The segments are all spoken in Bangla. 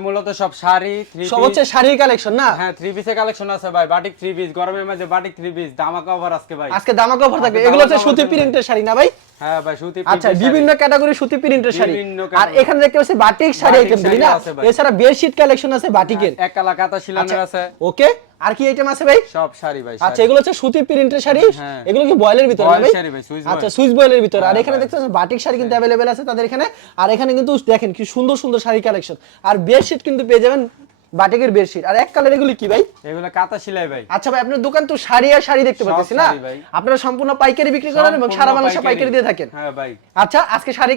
মূলত সব শাড়ি সব হচ্ছে শাড়ির কালেকশন না? হ্যাঁ থ্রি পিসের কালেকশন আছে ভাই বাটিক থ্রি পিস গরমের মাঝে বাটিক থ্রি পিস ধামাকা অফার আজকে ভাই। আজকে দামা কভার থাকবে। এগুলো হচ্ছে সুতি প্রিন্টের শাড়ি না ভাই? হ্যাঁ ভাই সুতি আচ্ছা বিভিন্ন ক্যাটাগরি সুতি প্রিন্টের শাড়ি। আর এখানে দেখতে পাচ্ছি বাটিক শাড়ি আইটেম না। এছাড়া বেডশিট কালেকশন আছে বাটিকের এক কালা কাতা শিলানের আছে। ওকে আর কি আইটেম আছে ভাই? সব শাড়ি ভাই আচ্ছা এগুলো হচ্ছে সুতি প্রিন্টের শাড়ি হ্যাঁ। এগুলো কি বয়েলের ভিতরে ভাই? শাড়ি ভাই, সুইচ আচ্ছা সুইস সুইচ বয়েলের ভিতরে। আর হ্যাঁ, এখানে ভাই। দেখতে পাচ্ছেন বাটিক শাড়ি কিন্তু अवेलेबल আছে তাদের এখানে আর এখানে কিন্তু দেখেন কি সুন্দর সুন্দর শাড়ি কালেকশন আর বেডশিট কিন্তু পেয়ে যাবেন বাটিকের বেডশিট আর এক কালার এগুলি কি ভাই? এগুলো কাতা শিলাই ভাই। আচ্ছা ভাই আপনার দোকান তো শাড়ি আর শাড়ি দেখতে পাচ্ছি না? আপনারা সম্পূর্ণ পাইকারি বিক্রি করেন এবং সারা বাংলাদেশে পাইকারি। দিয়ে থাকেন। হ্যাঁ ভাই। আচ্ছা আজকে শাড়ি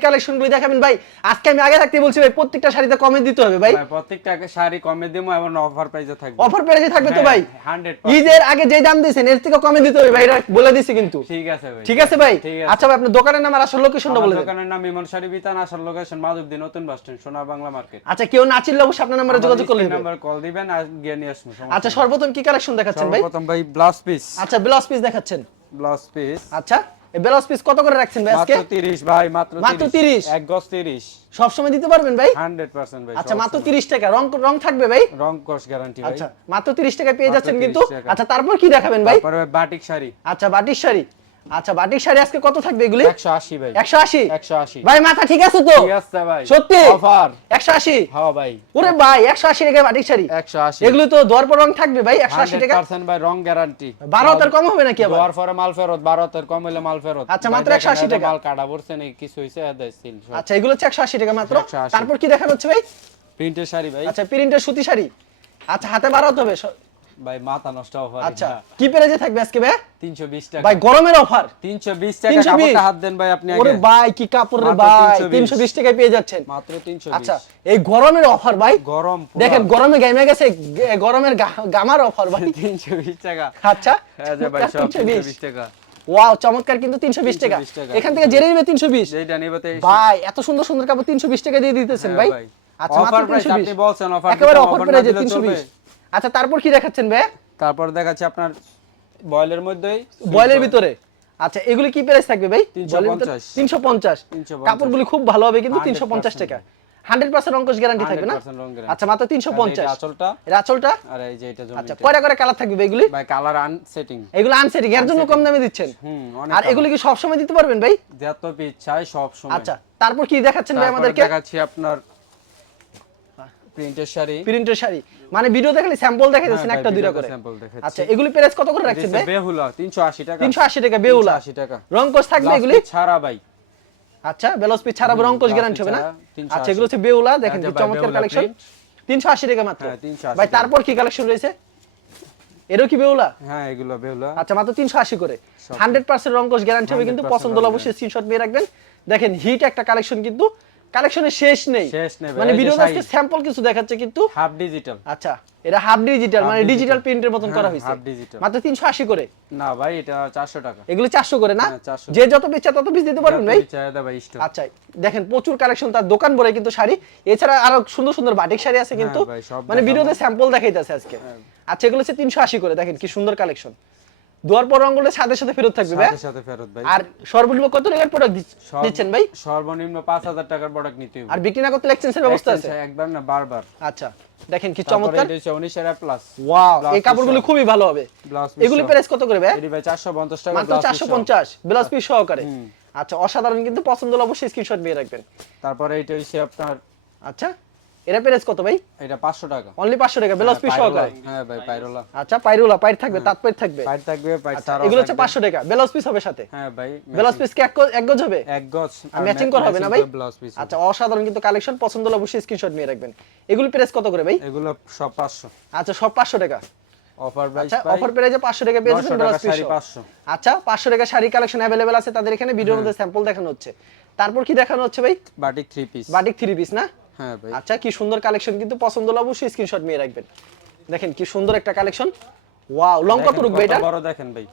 দেখাবেন ভাই। আজকে আমি আগে থাকতে বলছি ভাই প্রত্যেকটা শাড়িতে কমে দিতে হবে ভাই। ভাই, প্রত্যেকটা শাড়ি কমে এবং অফার প্রাইসে থাকবে। অফার প্রাইসে থাকবে তো ভাই। হান্ড্রেড ঈদের আগে যে দাম দিয়েছেন এর থেকে কমে দিতে হবে ভাই এটা বলে দিছি কিন্তু। ঠিক আছে ভাই। ঠিক আছে ভাই? আচ্ছা ভাই আপনার দোকানের নাম আর আসল লোকেশনটা বলে দেন। দোকানের নাম ইমন শাড়ি বিতান আসল লোকেশন মাধবদী নতুন বাস স্ট্যান্ড সোনা বাংলা মার্কেট আচ্ছা কেউ না চিনলে অবশ্যই আপনার নাম্বারে যোগাযোগ করলে হবে। নাম্বার কল দিবেন আর গিয়ে নিয়ে আসব আচ্ছা সর্বপ্রথম কি কালেকশন দেখাচ্ছেন ভাই? সর্বপ্রথম ভাই ব্লাউজ পিস আচ্ছা ব্লাউজ পিস দেখাচ্ছেন। ব্লাউজ পিস আচ্ছা এই ব্লাউজ পিস কত করে রাখছেন ভাই আজকে? মাত্র 30 ভাই মাত্র মাত্র 30 এক গজ 30 সব সময় দিতে পারবেন ভাই? 100% ভাই আচ্ছা মাত্র সময়। 30 টাকা। রং রং থাকবে ভাই? রং কস গ্যারান্টি ভাই। আচ্ছা মাত্র 30 টাকায় পেয়ে যাচ্ছেন কিন্তু। আচ্ছা তারপর কি দেখাবেন ভাই? তারপরে বাটিক শাড়ি। আচ্ছা বাটিক শাড়ি। আচ্ছা বাটিক শাড়ি আজকে কত থাকবে এগুলি? 180 ভাই। 180 180 ভাই মাথা ঠিক আছে তো? ঠিক আছে ভাই। সত্যি? অফার। 180 হ্যাঁ ভাই। ওরে ভাই 180 টাকায় বাটিক শাড়ি? 180 এগুলো তো দর পর রং থাকবে ভাই 180 টাকা? 100% ভাই রং গ্যারান্টি 12 হাজার কম হবে নাকি আবার? দেওয়ার পরে মাল ফেরত 12 হাজার কম হলে মাল ফেরত। আচ্ছা, মাত্র দেখেন, 180 টাকা। মাল কাটা পড়ছে নাকি কিছু হইছে? এদের সিল আচ্ছা এগুলো হচ্ছে 180 টাকা মাত্র। 180 তারপর কি দেখানো হচ্ছে ভাই? প্রিন্টের শাড়ি ভাই। আচ্ছা প্রিন্টের সুতি শাড়ি। আচ্ছা হাতে বাড়াতে হবে ভাই মাথা নষ্ট অফার আচ্ছা কি থাকবে আজকে ভাই? 320 টাকা। ভাই গরমের অফার 320 টাকা কাপড়টা হাত দেন ভাই আপনি ওরে ভাই কি কাপড় রে ভাই 320 320 টাকায় পেয়ে যাচ্ছেন। মাত্র 320 আচ্ছা এই গরমের অফার ভাই? গরম দেখেন গরমে গাইমে গেছে গরমের গামার অফার ভাই। 320 টাকা। আচ্ছা যে ভাই 320 টাকা। ওয়াও চমৎকার কিন্তু 320 টাকা। 320 টাকা। এখান থেকে জেনে নেবে 320 যেটা নিবে তো ভাই এত সুন্দর সুন্দর কাপড় 320 টাকা দিয়ে দিতেছেন হ্যাঁ ভাই। আচ্ছা মাত্র অফার প্রাইস 320 আপনি বলছেন অফার একেবারে অফার প্রাইসে 320 আচ্ছা তারপর কি দেখাচ্ছেন ভাই তারপর দেখাচ্ছি আপনার বয়েলের মধ্যেই বয়েলের ভিতরে? আচ্ছা এগুলি কি প্রাইস থাকবে ভাই? 350 বয়েলের 350 350 কাপড়গুলি খুব ভালো হবে কিন্তু 100% 350 টাকা। 100% অঙ্কুশ গ্যারান্টি থাকবে না? 100% রং guarantee। আচ্ছা মাত্র আর এই যে 350 আঁচলটা? এর আঁচলটা? আর এই যে এটা আচ্ছা কয়টা করে কালার থাকবে ভাই এগুলি? ভাই কালার আন সেটিং এগুলো আনসেটিং এর জন্য কম দামে দিচ্ছেন? হুম আর এগুলি কি সব সময় দিতে পারবেন ভাই? যত চাই সব সময় আচ্ছা তারপর কি দেখাচ্ছেন ভাই আমাদেরকে? দেখাচ্ছি আপনার প্রিন্টের শাড়ি? প্রিন্টের শাড়ি। মানে ভিডিও দেখালে স্যাম্পল দেখাইতেছেন হ্যাঁ, একটা দুইটা ভিডিওতে করে। আচ্ছা এগুলি প্রাইস কত করে রাখছেন ভাই? বেহুলা 380 টাকা। 380 টাকা বেউলা 380 টাকা। রং কোর্স থাকবে এগুলি? ছাড়া ভাই। আচ্ছা ছাড়া রং কোর্স গ্যারান্টি হবে না? আচ্ছা এগুলো হচ্ছে বেউলা দেখেন আচ্ছা কি চমৎকার কালেকশন 380 টাকা মাত্র। হ্যাঁ, 380 ভাই তারপর কি কালেকশন রয়েছে? এরও কি বেউলা হ্যাঁ এগুলো বেহুলা। আচ্ছা মাত্র 380 করে। সব। 100% রং কোর্স গ্যারান্টি হবে কিন্তু পছন্দ হলে অবশ্যই স্ক্রিনশট নিয়ে রাখবেন। দেখেন হিট একটা কালেকশন কিন্তু কালেকশনের শেষ নেই। শেষ নেই মানে ভিডিও শাড়ি। স্যাম্পল কিছু দেখাচ্ছে কিন্তু হাফ ডিজিটাল আচ্ছা এটা হাফ ডিজিটাল মানে ডিজিটাল প্রিন্টের মতন করা হ্যাঁ, হয়েছে। half digital। মাত্র 380 করে। না ভাই এটা 400 টাকা। এগুলো 400 করে না? হ্যাঁ, 400 যে যত পিস তত পিস দিতে পারবেন ভাই? চাহিদা ভাই স্টক আচ্ছা দেখেন প্রচুর কালেকশন তার দোকান ভরে কিন্তু শাড়ি। এছাড়া আরও সুন্দর সুন্দর বাটিক শাড়ি আছে কিন্তু মানে। ভিডিওতে স্যাম্পল দেখাইতেছে আজকে। আচ্ছা এগুলো হচ্ছে 380 করে দেখেন কি সুন্দর কালেকশন। দুয়ার পর রঙগুলো সাথে সাথে ফেরত থাকবে ভাই। সাথে সাথে ফেরত ভাই। আর সর্বনিম্ন কত টাকার প্রোডাক্ট দিচ্ছেন ভাই? সর্বনিম্ন 5000 টাকার প্রোডাক্ট নিতে হবে। আর বিক্রি না করতে এক্সচেঞ্জের ব্যবস্থা আছে? একবার না বারবার। আচ্ছা দেখেন কি চমৎকার। এটা হচ্ছে 19 প্লাস ওয়াও এই কাপড়গুলো খুবই ভালো হবে। এগুলি প্রাইস কত করে ভাই? এটি ভাই 450 টাকা মাত্র blouse piece চারশো সহ। পঞ্চাশ ব্লাউজ পিস সহকারে। আচ্ছা অসাধারণ কিন্তু পছন্দ হলে অবশ্যই স্ক্রিনশট নিয়ে রাখবেন। তারপরে এটা হচ্ছে আপনার আচ্ছা এটা প্রাইস কত ভাই? এটা 500 টাকা। অনলি পাঁচশো টাকা ব্লাউজ পিস সহকারে? হ্যাঁ ভাই পায়রোলা আচ্ছা পাইরুলা পাইর থাকবে তাঁত পাইর থাকবে? পাইর থাকবে পাইর আচ্ছা, এগুলো হচ্ছে থাকবে। পাঁচশো টাকা ব্লাউজ পিস হবে সাথে? হ্যাঁ ভাই ব্লাউজ পিস কি এক গজ- এক গজ হবে? এক গজ ম্যাচিং করা হবে না ভাই? আচ্ছা অসাধারণ কিন্তু কালেকশন পছন্দ হলে অবশ্যই স্ক্রিনশট নিয়ে রাখবেন। এগুলি প্রাইস কত করে ভাই? এগুলো সব 500 আচ্ছা সব পাঁচশো টাকা? অফার প্রাইস আচ্ছা অফার প্রাইসে পাঁচশো টাকা পেয়ে যাবেন ব্লাউজ পিস 500 আচ্ছা পাঁচশো টাকা শাড়ি কালেকশন অ্যাভেলেবেল আছে তাদের এখানে ভিডিওর মধ্যে স্যাম্পল দেখানো হচ্ছে। তারপর কি দেখানো হচ্ছে ভাই? Batik 3 piece batik three piece না? হ্যাঁ ভাই। আচ্ছা কি সুন্দর কালেকশন কিন্তু পছন্দ হলে অবশ্যই স্ক্রিনশট নিয়ে রাখবেন। দেখেন কি সুন্দর একটা কালেকশন ওয়াও লং কত দেখেন রুকবে এটা? বড় দেখেন ভাই।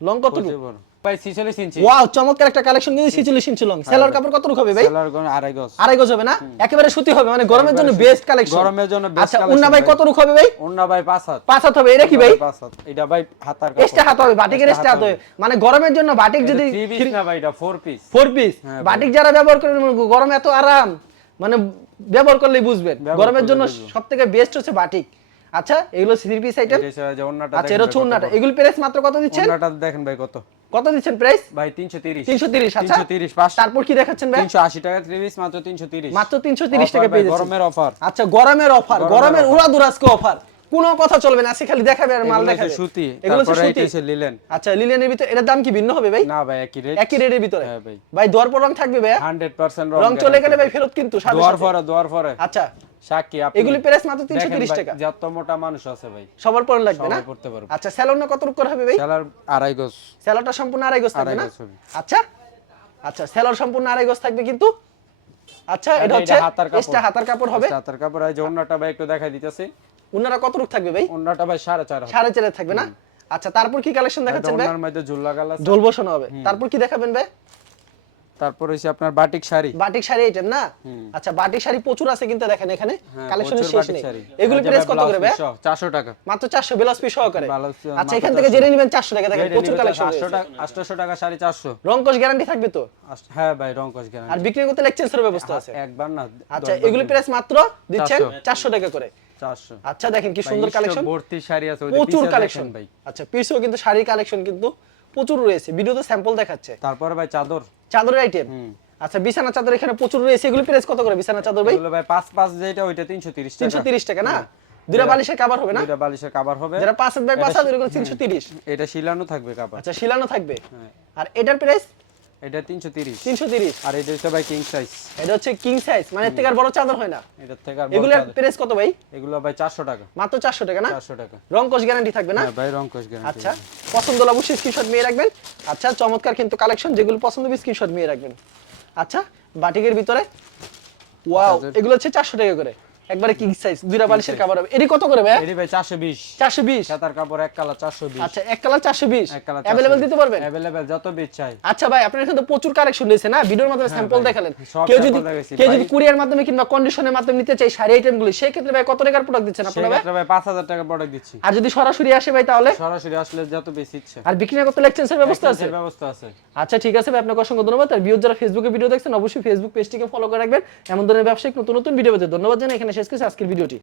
লং কত বড়? ভাই 46 ইঞ্চি ওয়াও চমৎকার একটা কালেকশন কিন্তু 46 ইঞ্চি লং সেলার কাপড় কত রুক হবে ভাই? সেলার গন আড়াই গজ। আড়াই গজ হবে না? একেবারে সুতি হবে মানে গরমের জন্য বেস্ট কালেকশন গরমের জন্য best আচ্ছা উন্না ভাই ভাই। কত রুক হবে ভাই? ওন্না ভাই 5 হাত। পাঁচ হাত হবে এটা কি ভাই পাঁচ হাত। এটা ভাই হাতার এক্সট্রা হাত হবে বাটিকের এক্সট্রা হাত হবে। মানে গরমের জন্য বাটিক যদি 3 পিস না ভাই এটা 4 পিস ফোর পিস বাটিক যারা ব্যবহার করেন গরমে এত আরাম। মানে ব্যবহার করলেই বুঝবেন। গরমের জন্য সব থেকে বেস্ট হচ্ছে বাটিক আচ্ছা এগুলো থ্রি পিস আইটেম আচ্ছা এরো এটা হচ্ছে কত উন্নাটা এগুলো প্রাইস মাত্র কত দিচ্ছেন? ওন্নাটা দেখেন ভাই কত। কত দিচ্ছেন প্রাইস ভাই 330 তিনশো তিরিশ আচ্ছা। 330 পাঁচ। তারপর কি দেখাচ্ছেন ভাই? 380 টাকা থ্রি পিস মাত্র 330 মাত্র তিনশো তিরিশ টাকা পেয়ে যাচ্ছেন। গরমের অফার আচ্ছা গরমের অফার গরমের গরমের উড়া দুরাজকে অফার কোনো কথা চলবে না খালি দেখাবে আর মাল দেখাবে। সুতি এগুলো সুতি। এটা লিলেন আচ্ছা লিলেনের ভিতরে এটার দাম কি ভিন্ন হবে ভাই? না ভাই একই রেট একই রেটের ভিতরে। হ্যাঁ ভাই। ভাই দর পর রং থাকবে ভাই 100% রং চলে গেলে ভাই ফেরত কিন্তু সাথে দোয়ার পরে দোয়ার পরে। আচ্ছা। সাক্ষী আপনি এগুলি প্রাইস মাত্র 330 টাকা। যত মোটা মানুষ আছে ভাই সবার পরে লাগবে না? পড়তে পারবে। আচ্ছা স্যালোন কত রূপ করে হবে ভাই? সেলার আড়াই গজ। স্যালোটা সম্পূর্ণ আড়াই গজ থাকবে না? আচ্ছা। আচ্ছা স্যালোর সম্পূর্ণ আড়াই গজ থাকবে কিন্তু? আচ্ছা এটা এটা হচ্ছে হাতার কাপড়। হাতার কাপড় হবে। হাতার কাপড়। এই ওন্নাটা ভাই একটু দেখাই দিতেছি। উনারা কত রূপ থাকবে ভাই? ওন্নাটা ভাই সাড়ে চার সাড়ে চারে থাকবে না? আচ্ছা তারপর কি কালেকশন দেখাচ্ছেন ভাই? ওন্নার মধ্যে ঝুল লাগাল ঢোল বসানো হবে। তারপর কি দেখাবেন ভাই? তারপর হচ্ছে আপনার batik sari. Batik sari item না? আচ্ছা বাটিক শাড়ি প্রচুর আছে কিন্তু দেখেন এখানে। হ্যাঁ, কালেকশনের শেষ নেই। এগুলো প্রাইস কত করে ভাই? ব্লাউজ পিস সহ 400 টাকা। মাত্র 400 ব্লাউজ পিস সহকারে। আচ্ছা এখান থেকে জেনে নেবেন 400 টাকা দেখেন প্রচুর কালেকশন 800 টাকা 800 টাকা শাড়ি 400 রংকশ গ্যারান্টি থাকবে তো? হ্যাঁ ভাই রং কস গ্যারান্টি আর বিক্রি করতে এক্সচেঞ্জের ব্যবস্থা আছে। একবার না আচ্ছা এগুলো প্রাইস মাত্র দিচ্ছেন 400 400 টাকা করে। 400 আচ্ছা দেখেন কি সুন্দর কালেকশন ভর্তি শাড়ি আছে প্রচুর কালেকশন ভাই। আচ্ছা পিসও কিন্তু শাড়ির কালেকশন কিন্তু প্রচুর রয়েছে। ভিডিওতে স্যাম্পল দেখাচ্ছে। তারপরে ভাই চাদর। চাদরের আইটেম আচ্ছা বিছানা চাদর এখানে প্রচুর রয়েছে। এগুলো প্রাইস কত করে বিছানা চাদর ভাই? ভাই 5 5 যেটা ওইটা 330 টাকা। 330 টাকা না? দুটা বালিশের কভার হবে না? দুইটা বালিশের কভার হবে। যারা পাঁচ হাত বাই পাঁচ হাত ওইগুলো 330 এটা শিলানো থাকবে কাপড় আচ্ছা শিলানো থাকবে। হ্যাঁ। আর এটার প্রাইস এটা 330 330 আর এটা হচ্ছে ভাই কিং সাইজ এটা হচ্ছে কিং সাইজ মানে থেকে আর বড় চাদর হয় না। এটা থেকে আর বড় এগুলোর প্রাইস কত ভাই? এগুলো ভাই 400 টাকা। মাত্র 400 টাকা না? 400 টাকা। রংকশ গ্যারান্টি থাকবে না? হ্যাঁ ভাই রং কস গ্যারান্টি আচ্ছা পছন্দ হলে অবশ্যই স্ক্রিনশট নিয়ে রাখবেন। আচ্ছা চমৎকার কিন্তু কালেকশন যেগুলো পছন্দ হবে স্ক্রিনশট নিয়ে রাখবেন। আচ্ছা বাটিকের ভিতরে ওয়াও এগুলো হচ্ছে 400 টাকা করে। একবারে কিং সাইজ দুইটা বালিশের কভার হবে এটি কত করে ভাই এটি ভাই 420 420 সাতার কাপড় এক কালার 420 আচ্ছা এক কালার 420 এক কালার अवेलेबल দিতে পারবেন अवेलेबल যত বিচ চাই আচ্ছা ভাই আপনার এখানে তো প্রচুর কালেকশন রয়েছে না ভিডিওর মাধ্যমে স্যাম্পল হ্যাঁ ভাই, দেখালেন সব কেউ যদি sample দেখাইছি, কেউ ভাই। যদি কুরিয়ার মাধ্যমে কিংবা কন্ডিশনের মাধ্যমে নিতে চাই শাড়ি আইটেমগুলি সেই ক্ষেত্রে ভাই কত টাকার প্রোডাক্ট দিচ্ছেন আপনারা ভাই সেক্ষেত্রে ভাই 5000 টাকা প্রোডাক্ট দিচ্ছি আর যদি সরাসরি আসে ভাই তাহলে সরাসরি আসলে যত বেশি ইচ্ছে আর বিক্রি না করতে এক্সচেঞ্জের ব্যবস্থা আছে Exchange এর ব্যবস্থা আছে আচ্ছা ঠিক আছে ভাই আপনাকে অসংখ্য ধন্যবাদ আর ভিউজ যারা ফেসবুকে ভিডিও দেখছেন অবশ্যই ফেসবুক পেজটিকে ফলো করে রাখবেন এমন ধরনের ব্যবসায়িক নতুন নতুন ভিডিও পেতে ধন্যবাদ জানাই এখানে শেষ করছি আজকের ভিডিওটি।